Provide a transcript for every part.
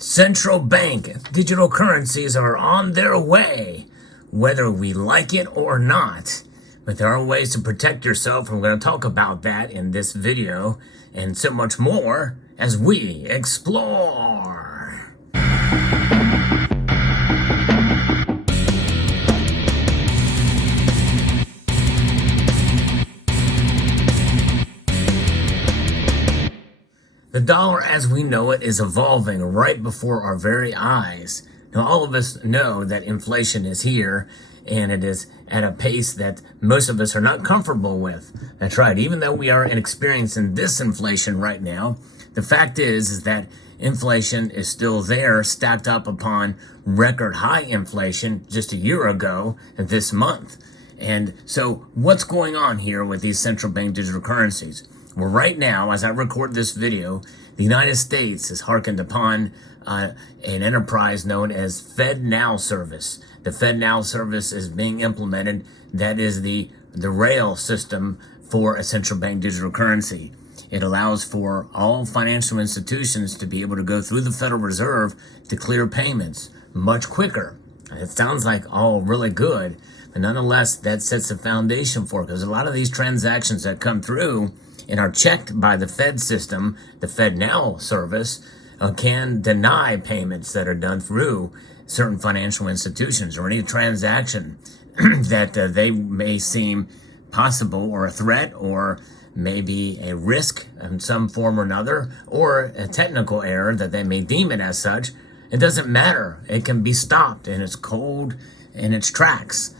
Central bank digital currencies are on their way, whether we like it or not. But there are ways to protect yourself, and we're going to talk about that in this video and so much more as we explore. The dollar as we know it is evolving right before our very eyes. Now, all of us know that inflation is here, and it is at a pace that most of us are not comfortable with. That's right. Even though we are experiencing this inflation right now, the fact is that inflation is still there, stacked up upon record high inflation just a year ago this month. And so what's going on here with these central bank digital currencies? Well, right now, as I record this video, the United States has hearkened upon an enterprise known as FedNow service. The FedNow service is being implemented. That is the rail system for a central bank digital currency. It allows for all financial institutions to be able to go through the Federal Reserve to clear payments much quicker. It sounds like all really good, but nonetheless, that sets the foundation for it, because a lot of these transactions that come through and are checked by the Fed system, the FedNow service, can deny payments that are done through certain financial institutions, or any transaction that they may seem possible or a threat or maybe a risk in some form or another, or a technical error that they may deem it as such. It doesn't matter. It can be stopped in its cold in its tracks.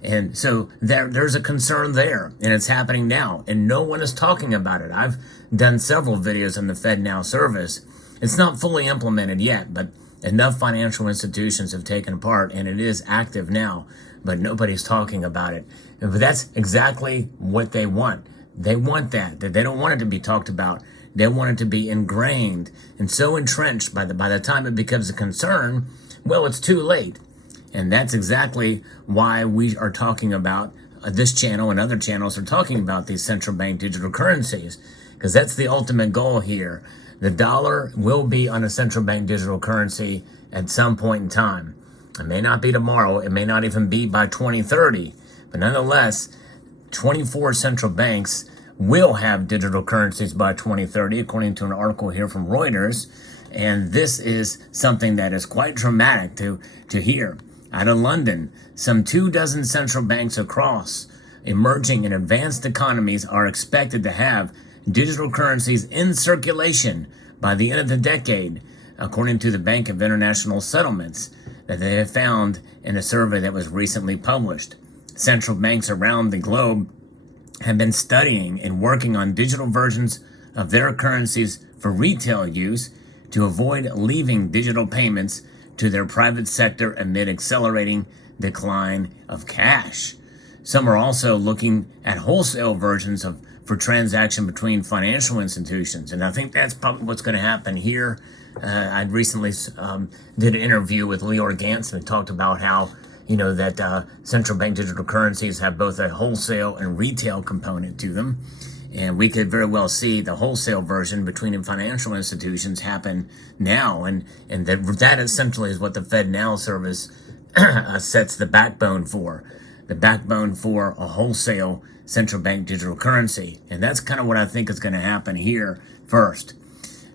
And so there's a concern there, and it's happening now, and no one is talking about it. I've done several videos on the FedNow service. It's not fully implemented yet, but enough financial institutions have taken part, and it is active now, but nobody's talking about it. But that's exactly what they want. They want that they don't want it to be talked about. They want it to be ingrained and so entrenched by the time it becomes a concern, well, it's too late. And that's exactly why we are talking about this channel, and other channels are talking about these central bank digital currencies, because that's the ultimate goal here. The dollar will be on a central bank digital currency at some point in time. It may not be tomorrow. It may not even be by 2030. But nonetheless, 24 central banks will have digital currencies by 2030, according to an article here from Reuters. And this is something that is quite dramatic to hear. Out of London, some 24 central banks across emerging and advanced economies are expected to have digital currencies in circulation by the end of the decade, according to the Bank of International Settlements that they have found in a survey that was recently published. Central banks around the globe have been studying and working on digital versions of their currencies for retail use to avoid leaving digital payments to their private sector amid accelerating decline of cash. Some are also looking at wholesale versions for transaction between financial institutions, and I think that's probably what's going to happen here. I recently did an interview with Leor Gantz and talked about how that central bank digital currencies have both a wholesale and retail component to them. And we could very well see the wholesale version between financial institutions happen now. And that essentially is what the FedNow service sets the backbone for. The backbone for a wholesale central bank digital currency. And that's kind of what I think is going to happen here first.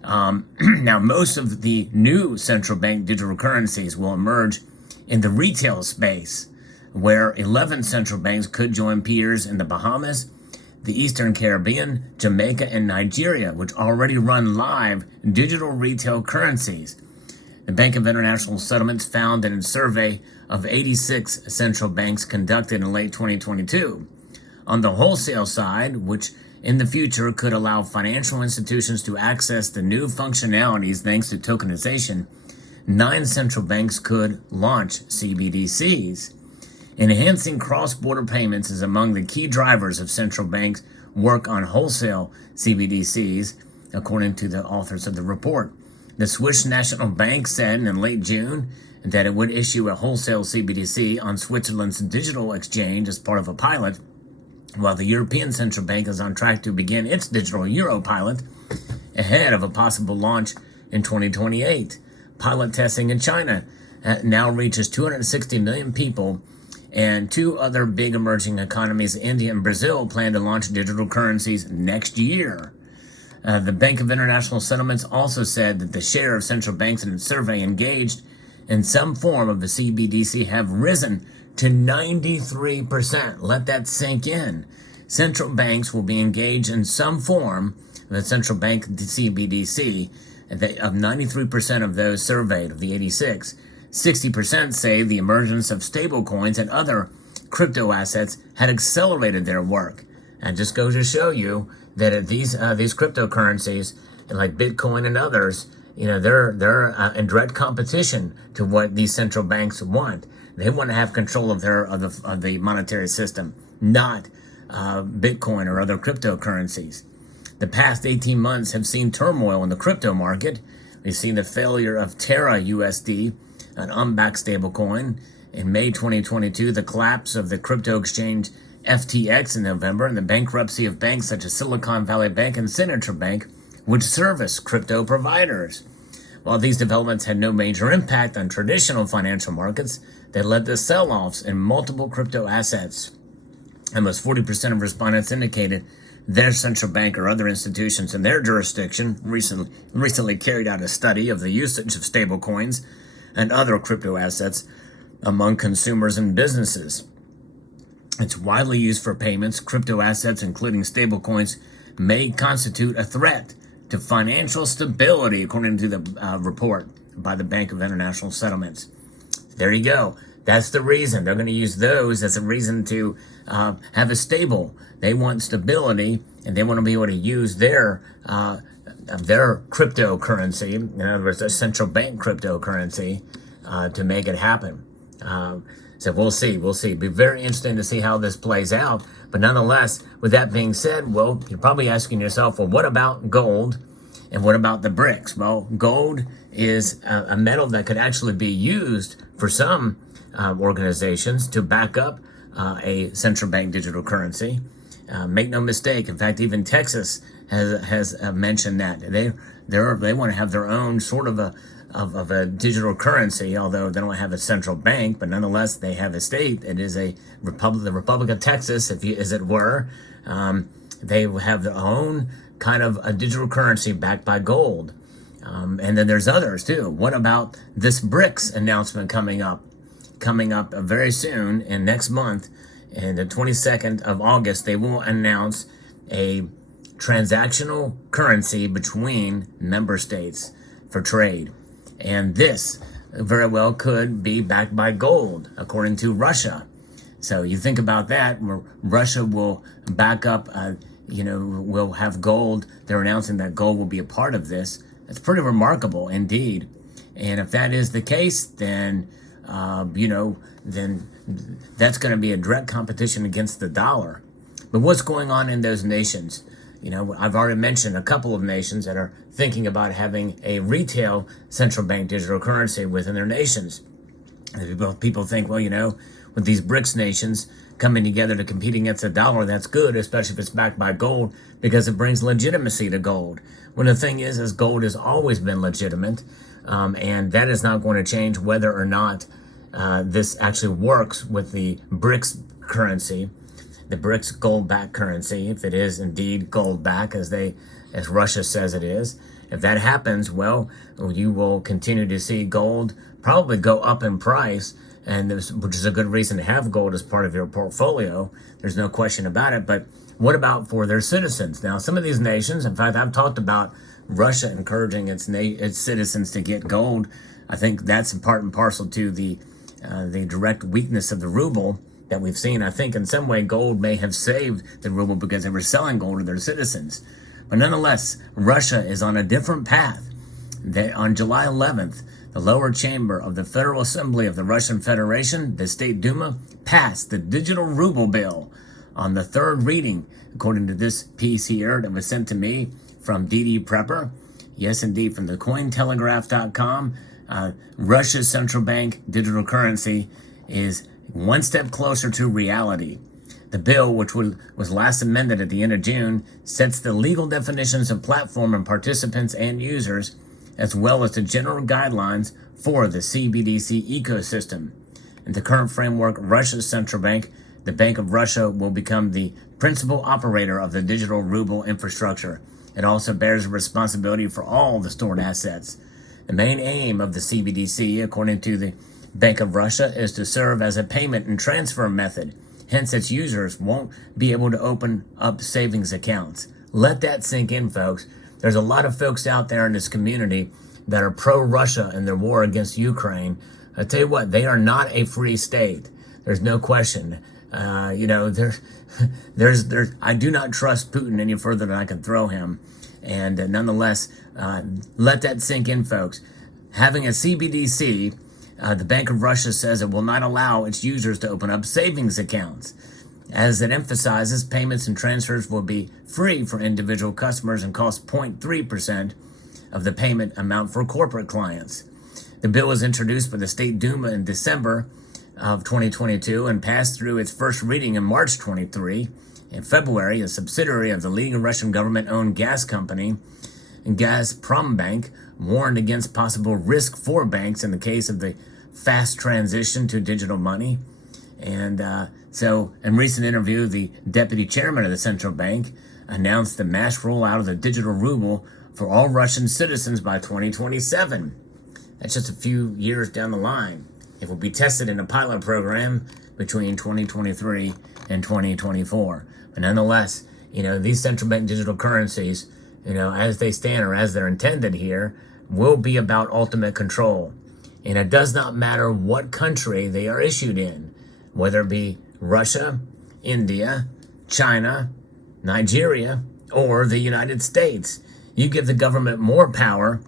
Now, most of the new central bank digital currencies will emerge in the retail space, where 11 central banks could join peers in the Bahamas, the Eastern Caribbean, Jamaica, and Nigeria, which already run live digital retail currencies. The Bank of International Settlements found that in a survey of 86 central banks conducted in late 2022. On the wholesale side, which in the future could allow financial institutions to access the new functionalities thanks to tokenization, 9 central banks could launch CBDCs. Enhancing cross-border payments is among the key drivers of central banks' work on wholesale CBDCs, according to the authors of the report. The Swiss National Bank said in late June that it would issue a wholesale CBDC on Switzerland's digital exchange as part of a pilot, while the European Central Bank is on track to begin its digital euro pilot ahead of a possible launch in 2028. Pilot testing in China now reaches 260 million people, and two other big emerging economies, India and Brazil, plan to launch digital currencies next year. The Bank of International Settlements also said that the share of central banks in its survey engaged in some form of the CBDC have risen to 93%. Let that sink in. Central banks will be engaged in some form of the central bank CBDC. Of 93% of those surveyed, of the 86, 60% say the emergence of stablecoins and other crypto assets had accelerated their work. And just goes to show you that these cryptocurrencies, like Bitcoin and others, they're in direct competition to what these central banks want. They want to have control of the monetary system, not Bitcoin or other cryptocurrencies. The past 18 months have seen turmoil in the crypto market. We've seen the failure of Terra USD, an unbacked stablecoin. In May 2022, the collapse of the crypto exchange FTX in November, and the bankruptcy of banks such as Silicon Valley Bank and Signature Bank, which service crypto providers. While these developments had no major impact on traditional financial markets, they led to sell-offs in multiple crypto assets. Almost 40% of respondents indicated their central bank or other institutions in their jurisdiction recently carried out a study of the usage of stablecoins and other crypto assets among consumers and businesses. It's widely used for payments. Crypto assets, including stablecoins, may constitute a threat to financial stability, according to the report by the Bank of International Settlements. There you go. That's the reason. They're going to use those as a reason to have a stable. They want stability, and they want to be able to use their cryptocurrency, in other words, a central bank cryptocurrency, to make it happen. So we'll see. Be very interesting to see how this plays out. But nonetheless, with that being said, well, you're probably asking yourself, well, what about gold? And what about the BRICS? Well, gold is a metal that could actually be used for some organizations to back up a central bank digital currency. Make no mistake. In fact, even Texas has mentioned that they want to have their own sort of a digital currency, although they don't have a central bank, but nonetheless they have a state. It is a republic, the Republic of Texas, as it were. They have their own kind of a digital currency backed by gold. And then there's others too. What about this BRICS announcement coming up very soon, and next month, and the 22nd of August, they will announce a transactional currency between member states for trade. And this very well could be backed by gold, according to Russia. So you think about that, where Russia will back up, will have gold. They're announcing that gold will be a part of this. That's pretty remarkable indeed. And if that is the case, then then that's going to be a direct competition against the dollar. But what's going on in those nations? I've already mentioned a couple of nations that are thinking about having a retail central bank digital currency within their nations. People think, well, with these BRICS nations coming together to compete against the dollar, that's good, especially if it's backed by gold, because it brings legitimacy to gold. When the thing is gold has always been legitimate, and that is not going to change whether or not this actually works with the BRICS currency, the BRICS gold-backed currency, if it is indeed gold-backed, as Russia says it is. If that happens, well, you will continue to see gold probably go up in price, which is a good reason to have gold as part of your portfolio. There's no question about it. But what about for their citizens? Now, some of these nations, in fact, I've talked about Russia encouraging its citizens to get gold. I think that's part and parcel to the direct weakness of the ruble that we've seen. I think in some way gold may have saved the ruble because they were selling gold to their citizens. But nonetheless, Russia is on a different path. On July 11th, the lower chamber of the Federal Assembly of the Russian Federation, the State Duma, passed the digital ruble bill on the third reading, according to this piece here that was sent to me from DD Prepper. Yes, indeed, from the Cointelegraph.com. Russia's central bank digital currency is one step closer to reality. The bill, which was last amended at the end of June, sets the legal definitions of platform and participants and users, as well as the general guidelines for the CBDC ecosystem. In the current framework, Russia's central bank, the Bank of Russia, will become the principal operator of the digital ruble infrastructure. It also bears responsibility for all the stored assets. The main aim of the CBDC, according to the Bank of Russia, is to serve as a payment and transfer method. Hence, its users won't be able to open up savings accounts. Let that sink in, folks. There's a lot of folks out there in this community that are pro-Russia in their war against Ukraine. I tell you what, they are not a free state. There's no question. I do not trust Putin any further than I can throw him. And nonetheless, let that sink in, folks. Having a CBDC, the Bank of Russia says it will not allow its users to open up savings accounts. As it emphasizes, payments and transfers will be free for individual customers and cost 0.3% of the payment amount for corporate clients. The bill was introduced by the State Duma in December of 2022 and passed through its first reading in March 23. In February, a subsidiary of the leading Russian government-owned gas company, Gazprombank, warned against possible risk for banks in the case of the fast transition to digital money. And so, in a recent interview, the deputy chairman of the central bank announced the mass rollout of the digital ruble for all Russian citizens by 2027. That's just a few years down the line. It will be tested in a pilot program between 2023 and 2024. But nonetheless, these central bank digital currencies, as they stand or as they're intended here, will be about ultimate control. And it does not matter what country they are issued in, whether it be Russia, India, China, Nigeria, or the United States. You give the government more power,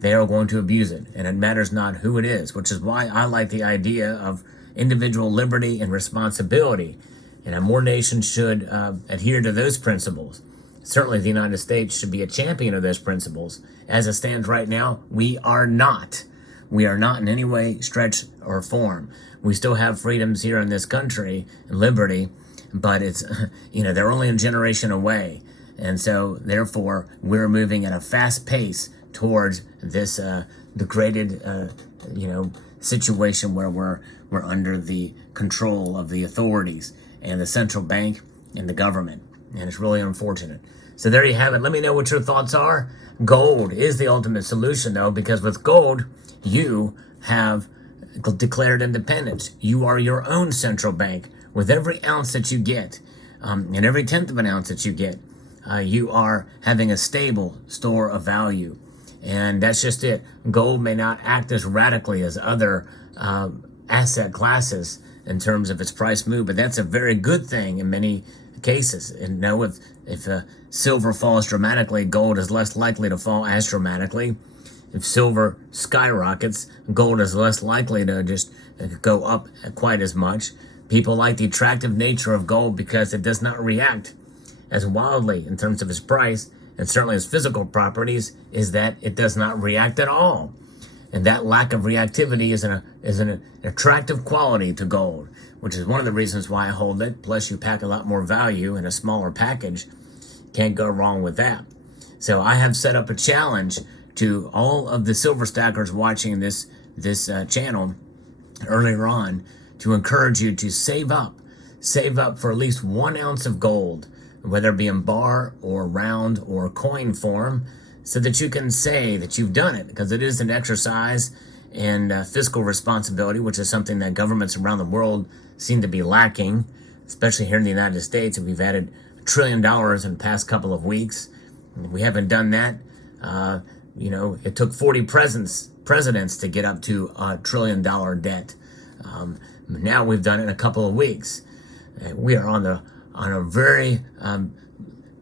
they are going to abuse it. And it matters not who it is, which is why I like the idea of individual liberty and responsibility. And more nations should adhere to those principles. Certainly the United States should be a champion of those principles. As it stands right now, we are not. We are not in any way, stretch, or form. We still have freedoms here in this country and liberty, but it's, they're only a generation away. And so, therefore, we're moving at a fast pace towards this degraded, situation where we're under the control of the authorities and the central bank and the government. And it's really unfortunate. So there you have it. Let me know what your thoughts are. Gold is the ultimate solution, though, because with gold, you have declared independence. You are your own central bank. With every ounce that you get, and every tenth of an ounce that you get, you are having a stable store of value. And that's just it. Gold may not act as radically as other asset classes in terms of its price move, but that's a very good thing in many cases. And if silver falls dramatically, gold is less likely to fall as dramatically. If silver skyrockets, gold is less likely to just go up quite as much. People like the attractive nature of gold because it does not react as wildly in terms of its price, and certainly its physical properties, is that it does not react at all. And that lack of reactivity is an attractive quality to gold, which is one of the reasons why I hold it. Plus, you pack a lot more value in a smaller package. Can't go wrong with that. So I have set up a challenge to all of the silver stackers watching this channel earlier on to encourage you to save up for at least 1 ounce of gold, whether it be in bar or round or coin form, so that you can say that you've done it, because it is an exercise in fiscal responsibility, which is something that governments around the world seem to be lacking, especially here in the United States. And we've added $1 trillion in the past couple of weeks. We haven't done that. It took 40 presidents to get up to $1 trillion debt. Now we've done it in a couple of weeks. We are on a very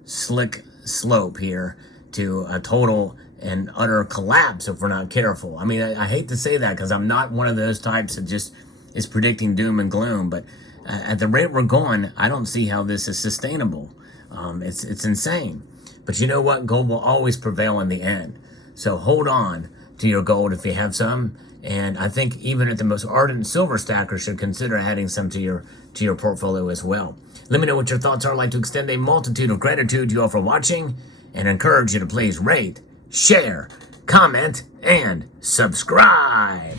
slick slope here to a total and utter collapse if we're not careful. I mean, I hate to say that because I'm not one of those types that just is predicting doom and gloom, but at the rate we're going, I don't see how this is sustainable. It's insane. But you know what? Gold will always prevail in the end. So hold on to your gold if you have some. And I think even at the most ardent silver stacker should consider adding some to your portfolio as well. Let me know what your thoughts are. I'd like to extend a multitude of gratitude to you all for watching and encourage you to please rate, share, comment, and subscribe.